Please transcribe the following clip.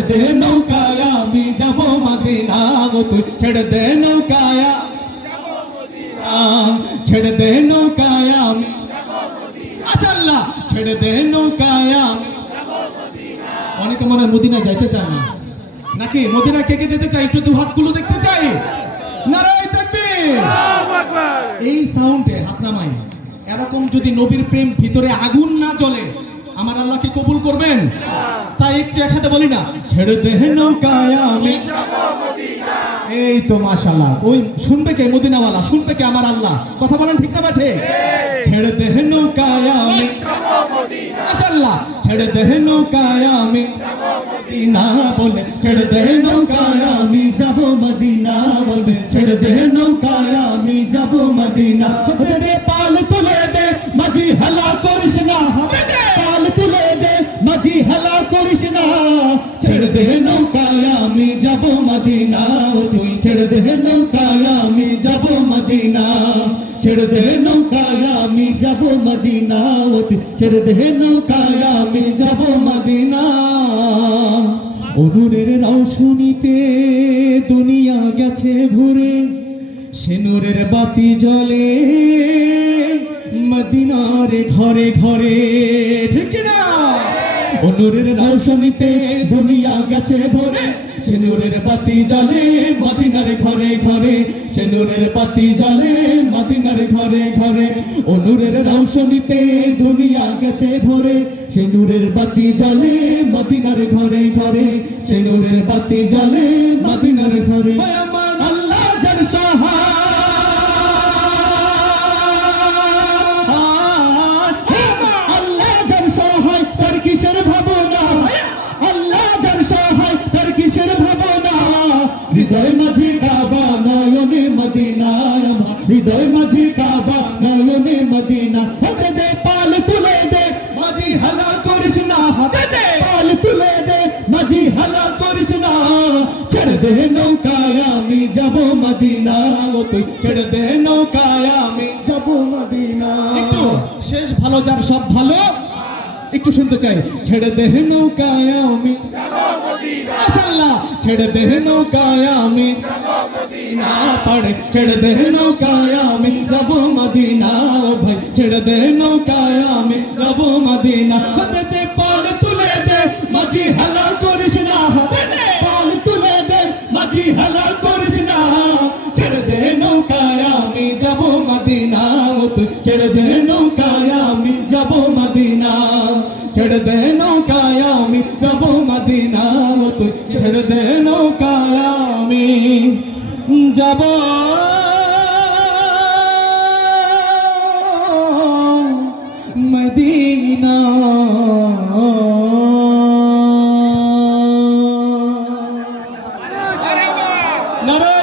ছেড়ে দে নৌকায় আমি যাব মদিনা গো তুই ছেড়ে দে নৌকায় ছেড়ে দে নৌকায় আমি মাশাআল্লাহ ছেড়ে দে নৌকায় অনেকে মনে হয় মদিনা যাইতে চায় না। নাকি মদিনা কে কে যেতে চাই একটু দু হাতগুলো দেখতে চাই। নারাই তাকবীর। এই সাউন্ডে হাত নামাই। এরকম যদি নবীর প্রেম ভিতরে আগুন না জ্বলে আমার আল্লাহ কি কবুল করবেন? তাই একটু একসাথে বলি না, ছেড়ে দে নৌকায় আমি। এই তো মাশাআল্লাহ। ওই শুনবে কে মদিনাওয়ালা? শুনবে কে আমার আল্লাহ? কথা বলেন ঠিক না ছেড়ে দে নৌকায় আমি। মাশাআল্লাহ, ছেড়ে নৌকায় আমি। ছেড়ে নৌকায় আমি। যাব মদিনা বলে, ছেড়ে দে নৌকায় আমি। যাব মদিনা। পাল তুলে দে, মাঝি যাব মদিনা ও তুই ছেড়ে দে নৌকায়, আমি যাব মদিনা। ছেড়ে দে নৌকায়, আমি যাব মদিনা ও তুই ছেড়ে দে নৌকায়, আমি যাব মদিনা। অনুরের রৌশনীতে দুনিয়া গেছে ভরে সেনুরের বাতি জ্বলে, মদিনার ঘরে ঘরে। ঠিক না অনুরের রৌশনীতে দুনিয়া গেছে ভরে সেনুরের পাতি জালে, মদিনার ঘরে ঘরে, সেনুরের পাতি জ্বলে মদিনার ঘরে ঘরে। অনুরের রৌশনীতে দুনিয়া গেছে ভরে, সেনুরের বাতি জ্বলে মদিনার ঘরে ঘরে, সেনুরের বাতি জ্বলে মদিনার ঘরে। হৃদয় মাঝে কাবা, নয়নে মদিনা। হতে দে, পাল তুলে দে, মাঝি হালা করিস না। হতে দে, পাল তুলে দে, মাঝি হালা করিস না। ছেড়ে দে নৌকায়, আমি যাব মদিনা। ও তুই, ছেড়ে দে নৌকায়, আমি যাব মদিনা। একটু শেষ ভালো, যার সব ভালো, একটু শুনতে চাই। ছেড়ে দে নৌকায়, আমি মাশাআল্লাহ ছেড়ে দে নৌকায় আমি। না পড়ে, ছেড়ে দে নৌকায় আমি। যাব মদিনা ও ভাই, ছেড়ে দে নৌকায় আমি। যাব মদিনা হতে দে পাল তুলে দে, মাঝি হালা করিস না। হতে দে পাল তুলে দে, মাঝি হালা করিস না। ছেড়ে দে নৌকায় যাব মদিনা ও তুই, ছেড়ে দে নৌকায় যাব মদিনা ছেড়ে দে নৌকায় যাব মদিনা ছেড়ে দে নৌকায় আমি যাব। মদিনা। নারায়